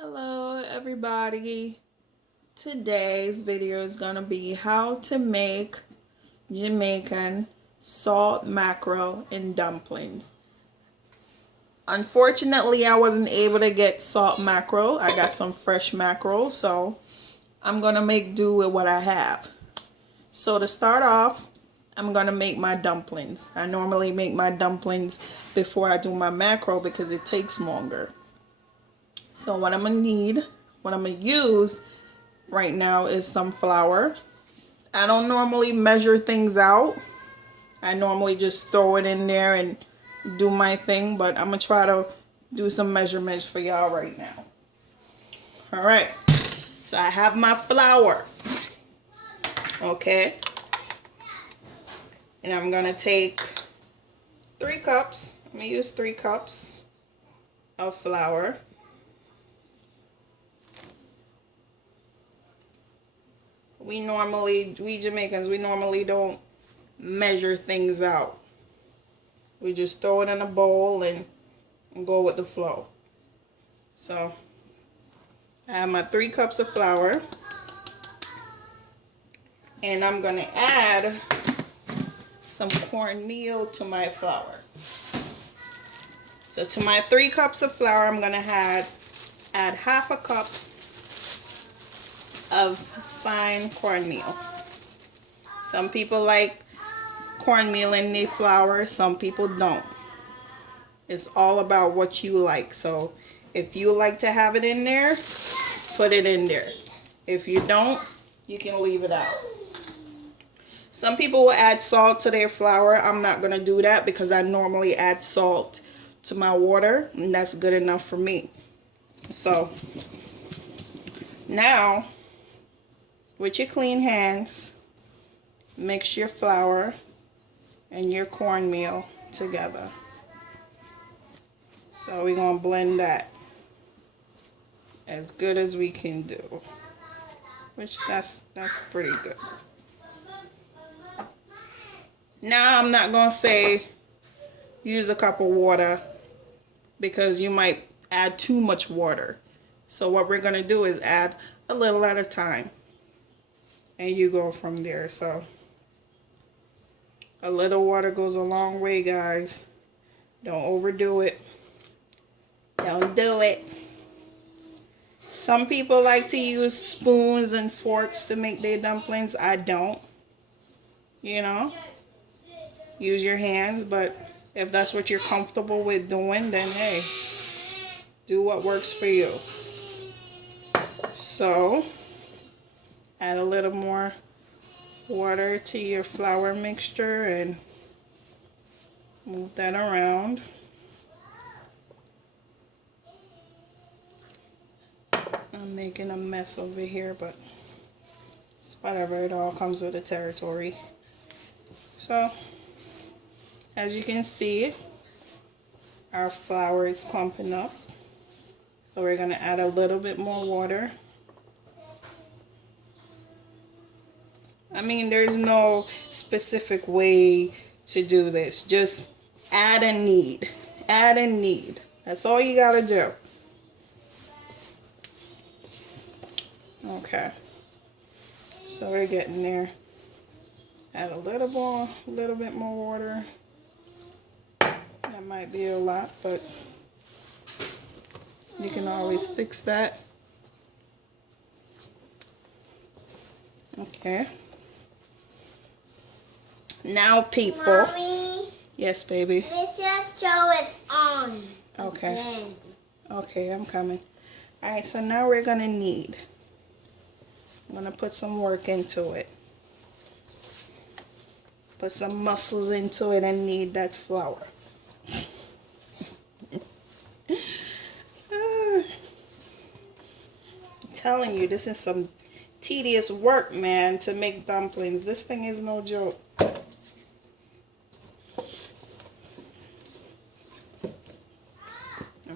Hello everybody. Today's video is gonna be how to make Jamaican salt mackerel and dumplings. Unfortunately, I wasn't able to get salt mackerel. I got some fresh mackerel, so I'm gonna make do with what I have. So to start off, I'm gonna make my dumplings. I normally make my dumplings before I do my mackerel because it takes longer. So what I'm gonna use right now is some flour. I don't normally measure things out. I normally just throw it in there and do my thing, but I'm gonna try to do some measurements for y'all right now. All right, so I have my flour, okay, and I'm gonna take 3 cups. I'm gonna use 3 cups of flour. We Jamaicans, we normally don't measure things out. We just throw it in a bowl and go with the flow. So I have my 3 cups of flour, and I'm gonna add some cornmeal to my flour. So to my 3 cups of flour, I'm gonna add half a cup of fine cornmeal. Some people like cornmeal in their flour, some people don't. It's all about what you like. So if you like to have it in there, put it in there. If you don't, you can leave it out. Some people will add salt to their flour. I'm not going to do that because I normally add salt to my water, and that's good enough for me. So now, with your clean hands, mix your flour and your cornmeal together. So we're going to blend that as good as we can do, which that's pretty good. Now I'm not going to say use a cup of water because you might add too much water. So what we're going to do is add a little at a time, and you go from there. So a little water goes a long way, guys. Don't overdo it. Don't do it. Some people like to use spoons and forks to make their dumplings. I don't. You know, use your hands, but if that's what you're comfortable with doing, then hey, do what works for you. So add a little more water to your flour mixture and move that around. I'm making a mess over here, but it's whatever. It all comes with the territory. So as you can see, our flour is clumping up. So we're going to add a little bit more water. I mean, there's no specific way to do this. Just add and knead. Add and knead. That's all you got to do. Okay. So we're getting there. Add a little bit more water. That might be a lot, but you can always fix that. Okay. Now, people. Mommy, yes, baby. let's just show it on. Okay. Again. Okay, I'm coming. All right, so now we're gonna knead. I'm gonna put some work into it. Put some muscles into it and knead that flour. I'm telling you, this is some tedious work, man, to make dumplings. This thing is no joke.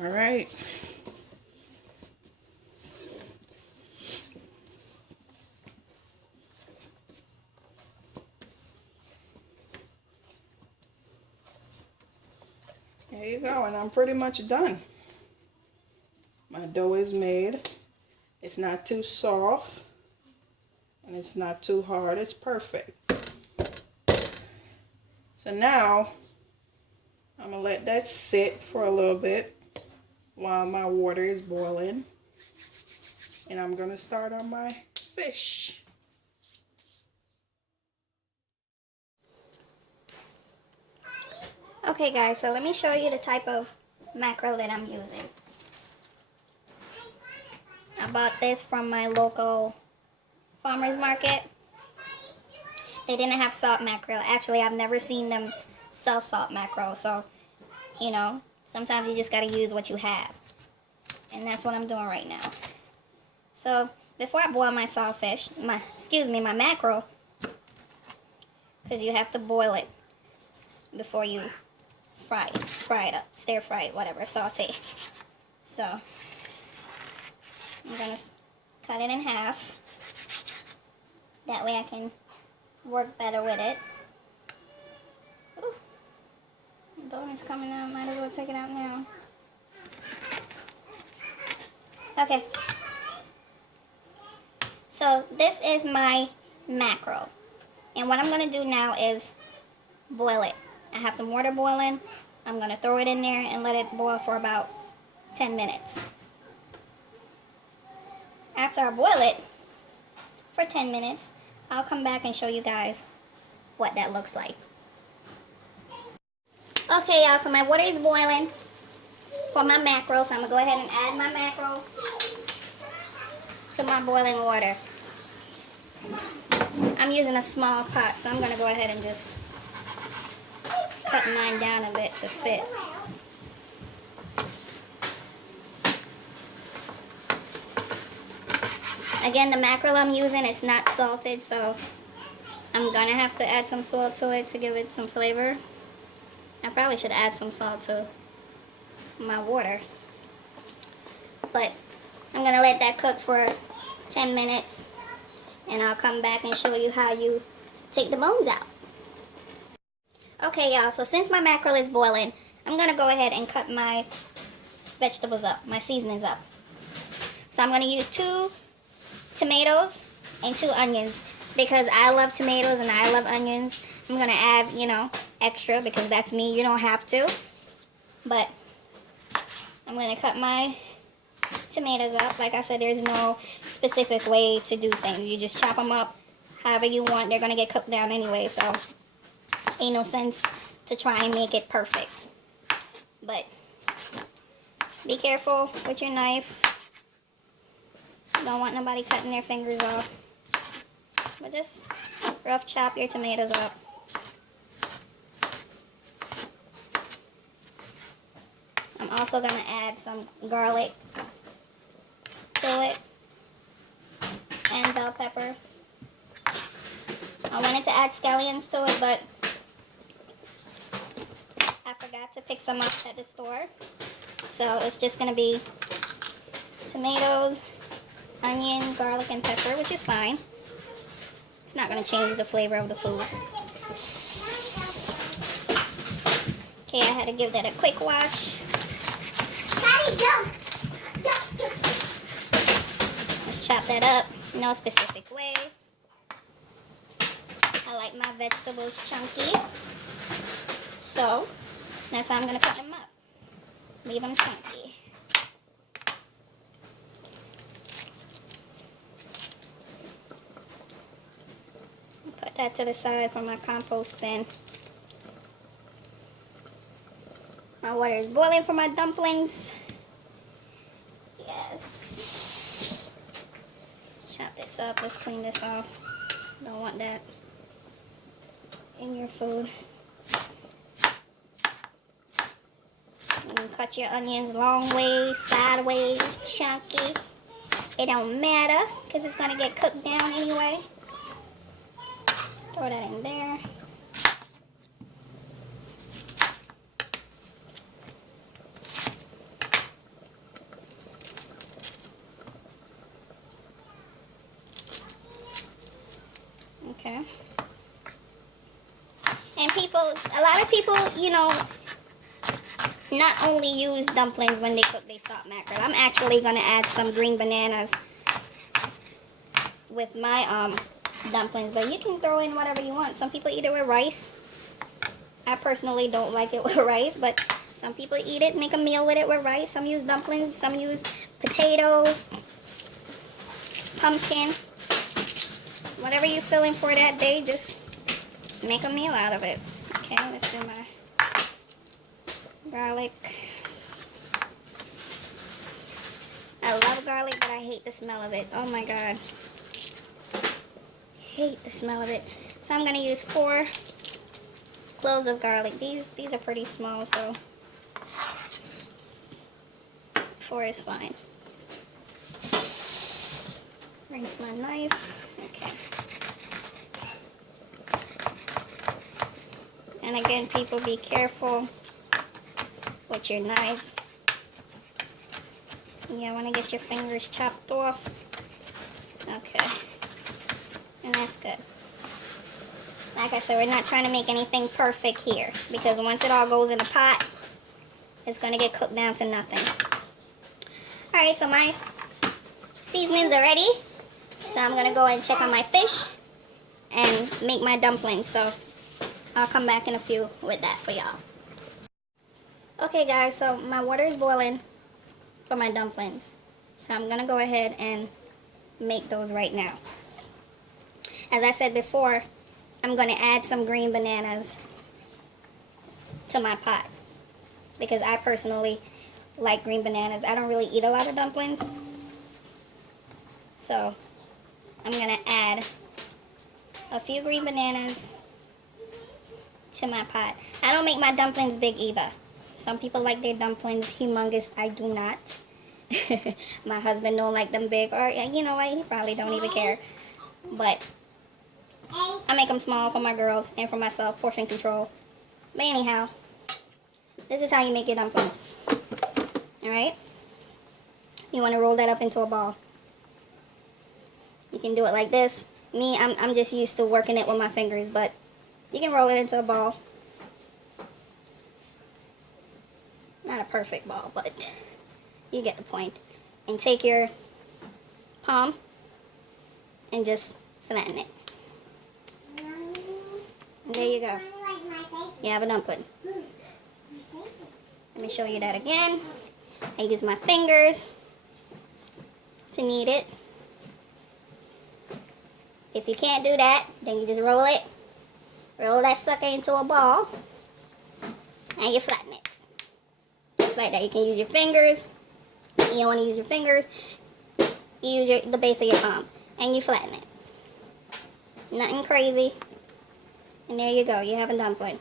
All right. There you go, and I'm pretty much done. My dough is made. It's not too soft and it's not too hard. It's perfect. So now I'm gonna let that sit for a little bit while my water is boiling. And I'm gonna start on my fish. Okay guys, so let me show you the type of mackerel that I'm using. I bought this from my local farmer's market. They didn't have salt mackerel. Actually, I've never seen them sell salt mackerel. So, you know, sometimes you just gotta use what you have. And that's what I'm doing right now. So, before I boil my saltfish, my mackerel, because you have to boil it before you fry it up, stir fry it, whatever, saute. So, I'm gonna cut it in half. That way I can work better with it. Ooh, the dough is coming out. Might as well take it out now. Okay. So this is my mackerel. And what I'm going to do now is boil it. I have some water boiling. I'm going to throw it in there and let it boil for about 10 minutes. After I boil it for 10 minutes, I'll come back and show you guys what that looks like. Okay, y'all, so my water is boiling for my mackerel, so I'm going to go ahead and add my mackerel to my boiling water. I'm using a small pot, so I'm going to go ahead and just cut mine down a bit to fit. Again, the mackerel I'm using is not salted, so I'm going to have to add some salt to it to give it some flavor. I probably should add some salt to my water. But I'm going to let that cook for 10 minutes, and I'll come back and show you how you take the bones out. Okay, y'all, so since my mackerel is boiling, I'm going to go ahead and cut my vegetables up, my seasonings up. So I'm going to use 2 tomatoes and 2 onions because I love tomatoes and I love onions. I'm going to add, you know, extra because that's me. You don't have to. But I'm going to cut my tomatoes up. Like I said, there's no specific way to do things. You just chop them up however you want. They're going to get cooked down anyway, so ain't no sense to try and make it perfect. But be careful with your knife. Don't want nobody cutting their fingers off. But just rough chop your tomatoes up. I'm also going to add some garlic to it and bell pepper. I wanted to add scallions to it, but I forgot to pick some up at the store. So it's just going to be tomatoes, onion, garlic, and pepper, which is fine. It's not going to change the flavor of the food. Okay, I had to give that a quick wash. Let's chop that up. No specific way. I like my vegetables chunky. So, that's how I'm going to cut them up. Leave them chunky. Put that to the side for my compost bin. My water is boiling for my dumplings. Yes. Let's chop this up. Let's clean this off. Don't want that in your food. You can cut your onions long ways, sideways, chunky. It don't matter because it's going to get cooked down anyway. Throw that in there. Okay. And people, a lot of people, you know, not only use dumplings when they cook they salt mackerel. I'm actually gonna add some green bananas with my dumplings, but you can throw in whatever you want. Some people eat it with rice. I personally don't like it with rice, but some people eat it, make a meal with it with rice. Some use dumplings, some use potatoes, pumpkin, whatever you're feeling for that day, just make a meal out of it. Okay, let's do my garlic. I love garlic, but I hate the smell of it. Oh my god. Hate the smell of it. So I'm gonna use 4 cloves of garlic. These are pretty small, so 4 is fine. Rinse my knife. Okay. And again, people, be careful with your knives. You want to get your fingers chopped off. Okay. And that's good. Like I said, we're not trying to make anything perfect here, because once it all goes in the pot, it's going to get cooked down to nothing. Alright, so my seasonings are ready. So I'm going to go and check on my fish and make my dumplings. So I'll come back in a few with that for y'all. Okay guys, so my water is boiling for my dumplings. So I'm going to go ahead and make those right now. As I said before, I'm going to add some green bananas to my pot, because I personally like green bananas. I don't really eat a lot of dumplings. So I'm going to add a few green bananas to my pot. I don't make my dumplings big either. Some people like their dumplings humongous. I do not. My husband don't like them big, or you know what, he probably don't even care. But I make them small for my girls and for myself, portion control. But anyhow, this is how you make your dumplings. Alright? You want to roll that up into a ball. You can do it like this. Me, I'm just used to working it with my fingers, but you can roll it into a ball. Not a perfect ball, but you get the point. And take your palm and just flatten it. And there you go. You have a dumpling. Let me show you that again. I use my fingers to knead it. If you can't do that, then you just roll it. Roll that sucker into a ball. And you flatten it. Just like that. You can use your fingers. You don't want to use your fingers. You use the base of your palm. And you flatten it. Nothing crazy. And there you go. You have a dumpling.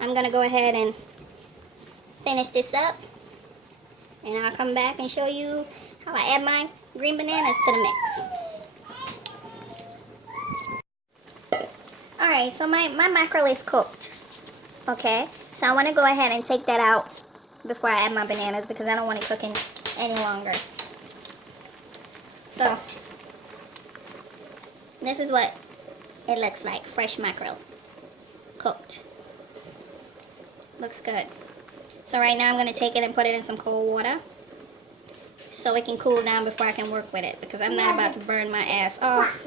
I'm going to go ahead and finish this up. And I'll come back and show you how I add my green bananas to the mix. Alright, so my mackerel is cooked. Okay, so I want to go ahead and take that out before I add my bananas, because I don't want it cooking any longer. So, this is what it looks like. Fresh mackerel. Cooked. Looks good. So right now I'm going to take it and put it in some cold water, so it can cool down before I can work with it, because I'm not about to burn my ass off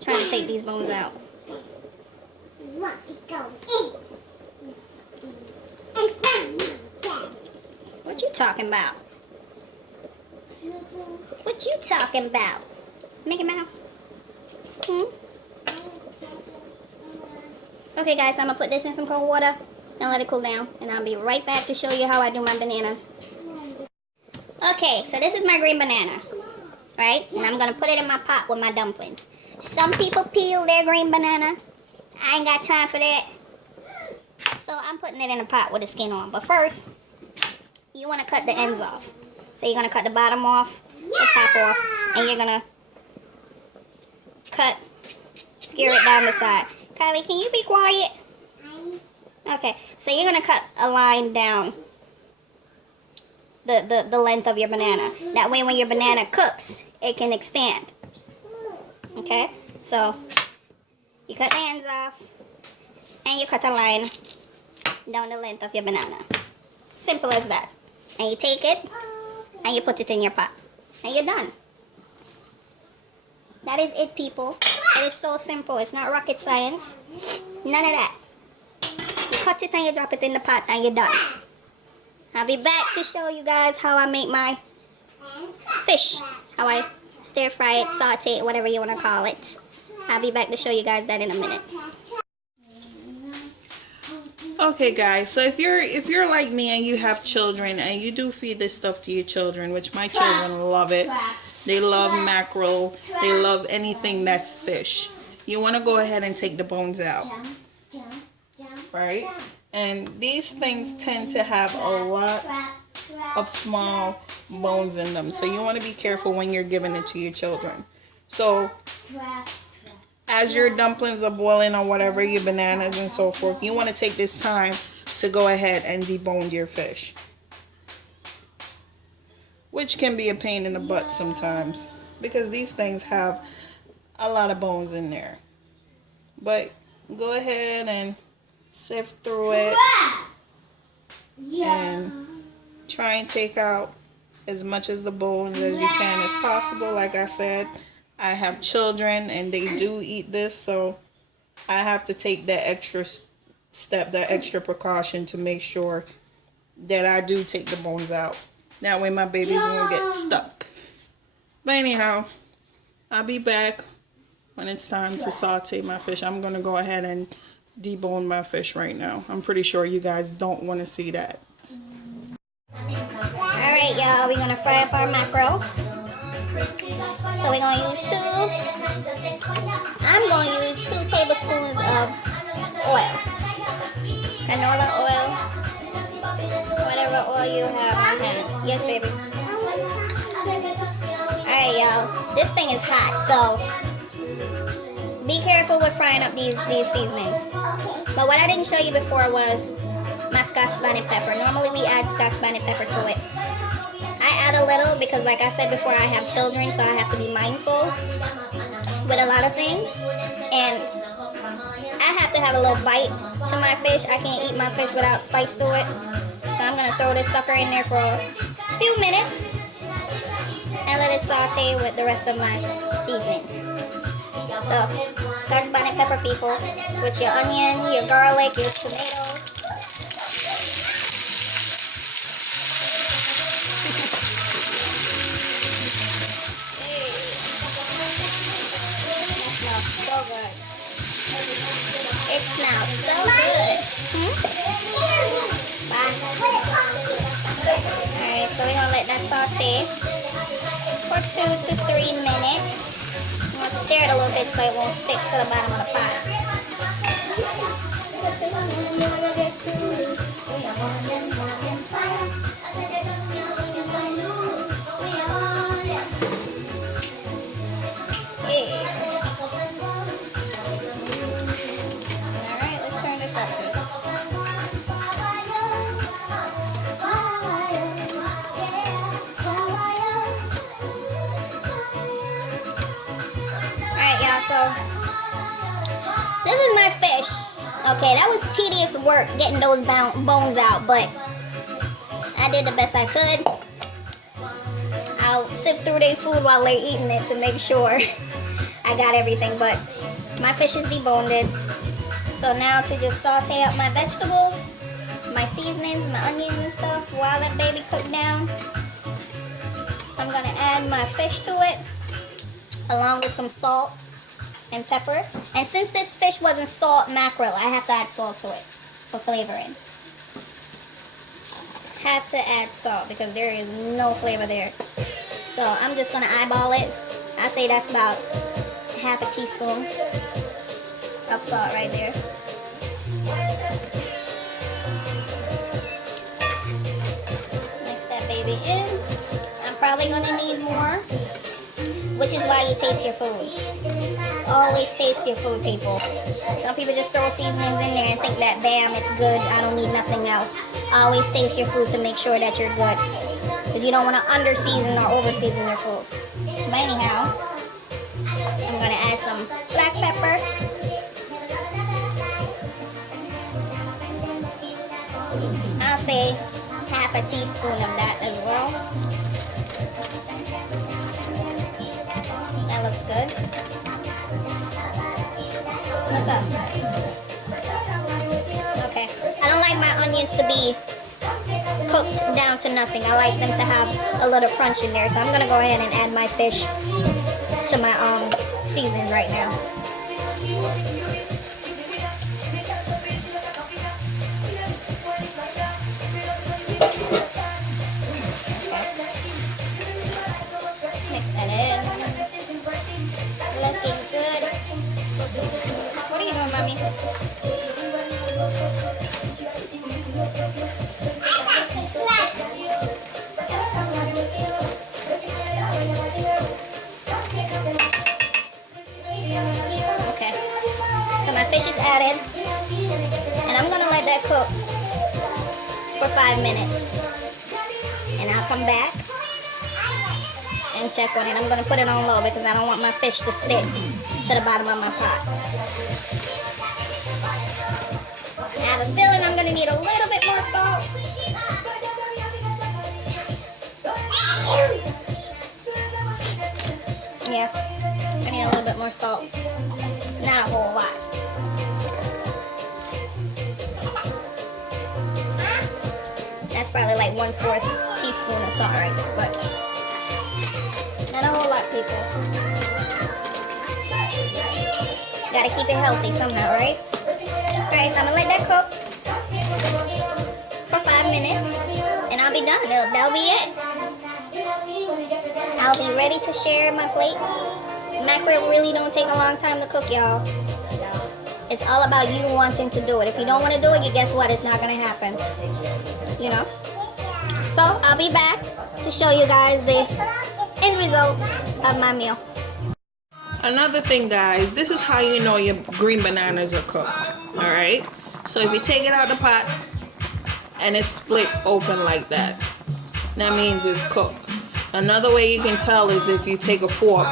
trying to take these bones out. What you talking about? What you talking about? Mickey Mouse? Okay guys, I'm going to put this in some cold water and let it cool down, and I'll be right back to show you how I do my bananas. Okay, so this is my green banana, right? And I'm going to put it in my pot with my dumplings. Some people peel their green banana. I ain't got time for that. So I'm putting it in a pot with the skin on. But first, you want to cut the ends off. So you're going to cut the bottom off, the top off, and you're going to skewer it down the side. Kylie, can you be quiet? Okay, so you're going to cut a line down the length of your banana. That way when your banana cooks, it can expand. Okay, so you cut the ends off and you cut a line down the length of your banana. Simple as that. And you take it and you put it in your pot. And you're done. That is it, people. It is so simple. It's not rocket science. None of that. You cut it and you drop it in the pot and you're done. I'll be back to show you guys how I make my fish. How I stir fry it, saute it, whatever you want to call it. I'll be back to show you guys that in a minute. Okay guys, so if you're like me and you have children and you do feed this stuff to your children, which my children love it. They love mackerel. They love anything that's fish. You want to go ahead and take the bones out. Right? And these things tend to have a lot of small bones in them. So you want to be careful when you're giving it to your children. So as your dumplings are boiling or whatever, your bananas and so forth, you want to take this time to go ahead and debone your fish. Which can be a pain in the butt sometimes because these things have a lot of bones in there. But go ahead and sift through it and try and take out as much of the bones as you can as possible. Like I said, I have children and they do eat this, so I have to take that extra step, that extra precaution to make sure that I do take the bones out. That way my babies won't get stuck. But anyhow, I'll be back when it's time to saute my fish. I'm going to go ahead and debone my fish right now. I'm pretty sure you guys don't want to see that. Alright, y'all, we're going to fry up our mackerel. So we're going to use I'm going to use 2 tablespoons of oil. Canola oil. Whatever oil you have on hand. Yes, baby. Alright, y'all. This thing is hot, so be careful with frying up these seasonings. But what I didn't show you before was my Scotch bonnet pepper. Normally we add Scotch bonnet pepper to it. I add a little because, like I said before, I have children, so I have to be mindful with a lot of things. And I have to have a little bite to my fish. I can't eat my fish without spice to it. So I'm going to throw this sucker in there for a few minutes and let it saute with the rest of my seasonings. So, Scotch bonnet pepper, people, with your onion, your garlic, your tomatoes. So good. It smells so good. Bye. Alright, so we're going to let that saute for 2 to 3 minutes. I'm going to stir it a little bit so it won't stick to the bottom of the pot. So this is my fish. Okay, that was tedious work getting those bones out, but I did the best I could. I'll sift through their food while they're eating it to make sure I got everything, but my fish is deboned. So now to just saute up my vegetables, my seasonings, my onions and stuff while that baby cooks down. I'm going to add my fish to it along with some salt and pepper. And since this fish wasn't salt mackerel, I have to add salt to it for flavoring. Have to add salt because there is no flavor there. So I'm just going to eyeball it. I say that's about half a teaspoon of salt right there. Mix that baby in. I'm probably going to need more, which is why you taste your food. Always taste your food, people. Some people just throw seasonings in there and think that, bam, it's good, I don't need nothing else. Always taste your food to make sure that you're good. Because you don't want to under-season or over-season your food. But anyhow, I'm going to add some black pepper. I'll say half a teaspoon of that as well. That looks good. What's up? Okay. I don't like my onions to be cooked down to nothing. I like them to have a little crunch in there. So I'm going to go ahead and add my fish to my seasonings right now. Mix that in. It's looking good. What are you doing, mommy? Okay. So my fish is added, and I'm gonna let that cook for 5 minutes, and I'll come back and check on it. I'm gonna put it on low because I don't want my fish to stick to the bottom of my pot. I have a feeling I'm gonna need a little bit more salt. Yeah, I need a little bit more salt. Not a whole lot. That's probably like 1/4 teaspoon of salt right there, but not a whole lot, people. Gotta keep it healthy somehow, right? Alright, so I'm gonna let that cook for 5 minutes, and I'll be done. That'll be it. I'll be ready to share my plates. Mackerel really don't take a long time to cook, y'all. It's all about you wanting to do it. If you don't want to do it, you guess what? It's not gonna happen. You know? So I'll be back to show you guys the end result of my meal. Another thing, guys, this is how you know your green bananas are cooked. Alright? So if you take it out of the pot and it's split open like that, that means it's cooked. Another way you can tell is if you take a fork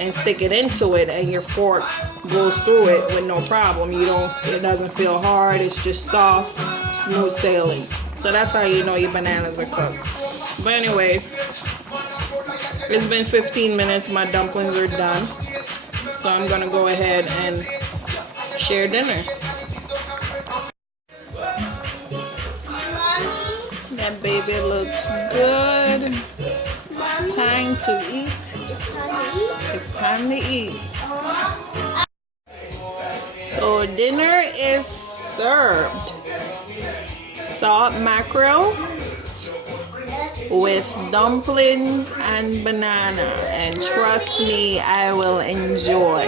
and stick it into it and your fork goes through it with no problem. It doesn't feel hard, it's just soft, smooth sailing. So that's how you know your bananas are cooked. But anyway, it's been 15 minutes, my dumplings are done. So I'm gonna go ahead and share dinner. That baby looks good. Time to eat. It's time to eat. So dinner is served. Salt mackerel with dumplings and banana, and trust me, I will enjoy.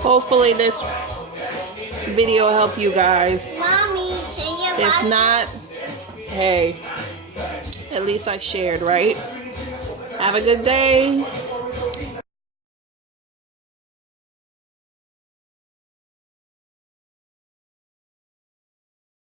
Hopefully this video helped you guys. Mommy, can you If not, hey, at least I shared, right? Have a good day.